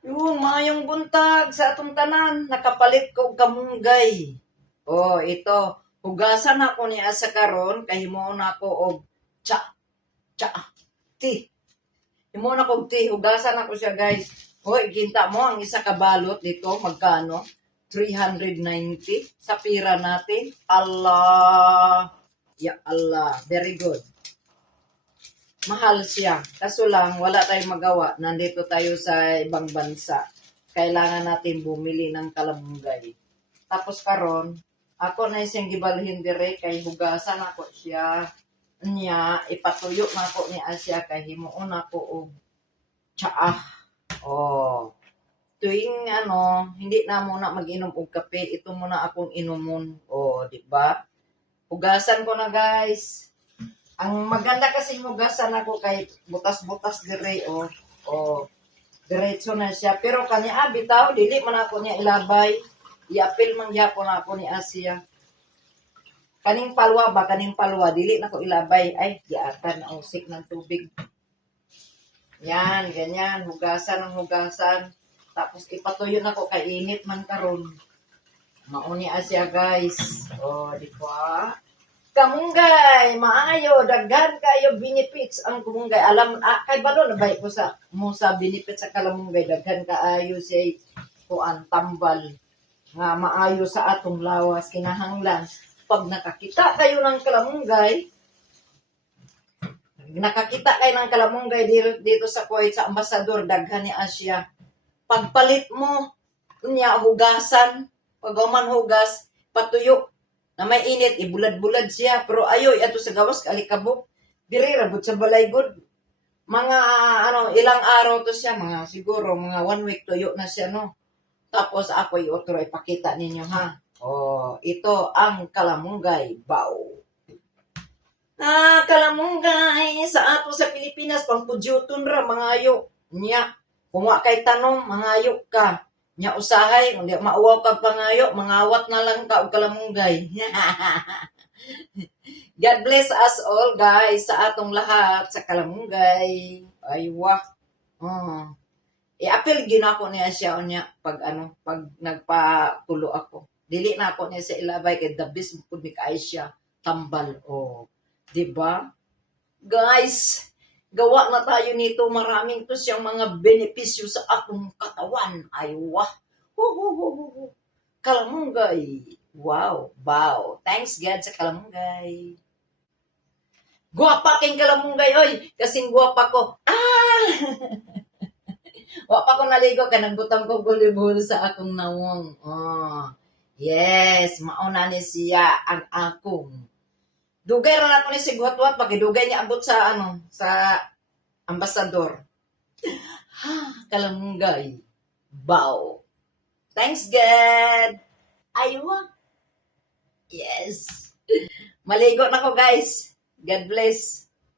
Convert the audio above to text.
Yung mayong buntag sa atong tanan, nakapalit ko og kamunggay. Oh, ito. Hugasan ako ni asa karon kay himuon ako og cha cha ti. Himuon ako og ti, hugasan ako siya, guys. Hoy, kinta mo ang isa ka balot dito magkano? 390 sa pira natin. Allah. Ya Allah, very good. Mahal siya. Kaso lang, wala tayong magawa. Nandito tayo sa ibang bansa. Kailangan natin bumili ng kalamunggay. Tapos karon, ako na siyang gibalhin dire kay hugasan ako siya. Niya, ipatuyo na ako ni Asya kay himuon ako og tsaa. Oh. Tuwing hindi na muna mag-inom og kape, ito muna akong inumon. Oh, di ba? Hugasan ko na, guys. Ang maganda kasi hugasan ako kay butas-butas dire, oh. Oh. Diretso na siya. Pero kanya, bitaw, dili man ako niya ilabay. I-apil man gyapon ako ni Asia. Kaning palwa, dili na ko ilabay. Ay, diatan na usik ng tubig. Yan, ganyan, hugasan ng hugasan. Tapos ipatuyo na ko kay init man karon. Mauni Asia, guys. Oh, di ba? Kamunggay, maayo, daghan kayo benefits ang kamunggay. Alam, kay balo na ba ko sa mo sa benefits sa kalamunggay, daghan kaayo siya kuan tambal nga maayo sa atong lawas kinahanglan. Pag nakakita kayo ng kalamunggay, dito sa Kuwait sa Ambassador, daghan ni Asia. Pagpalit mo, niya hugasan, pag man hugas, patuyo, na may init, ibulad-bulad siya. Pero ayoy, ato sa gawas, kalikabok. Diri, rabot sa balay good. Mga, ilang araw to siya, siguro, mga 1 week tuyo na siya, no? Tapos ako i-otro, ipakita ninyo, ha? Oh, ito ang kalamunggay, bao. Kalamunggay, sa ato sa Pilipinas, pangpudyuton ra, mga ayo. Nya, kung wa kay tanong, mga ayo ka. Nya usahay, kundi mauwaw kag pangayo, mangawat na lang ka og kalamunggay. God bless us all, guys, sa atong lahat sa kalamunggay. Ay, wah. I-appeal gyud ako niya siya unya pag nagpakulo ako. Dili na ako niya sa ilabay kay the best pud mi kay siya tambal. Oh, di ba? Guys, gawa na tayo nito. Maraming to siyang mga benepisyo sa akong katawan. Ay, wah. Kalamunggay. Wow, wow. Thanks God sa kalamunggay. Guwapa king kalamunggay, oy. Kasing guwapa ko. Wa pa ko naligo kay nagbutang ko volleyball sa akong nawong. Oh. Yes, mauna ni siya ang akong. Dugay ra na ko ni sigwat-wat pagidugay niya abot sa sa Ambassador. Kalamunggay. Bow. Thanks God. Aywa. Yes. Maligo na ko, guys. God bless.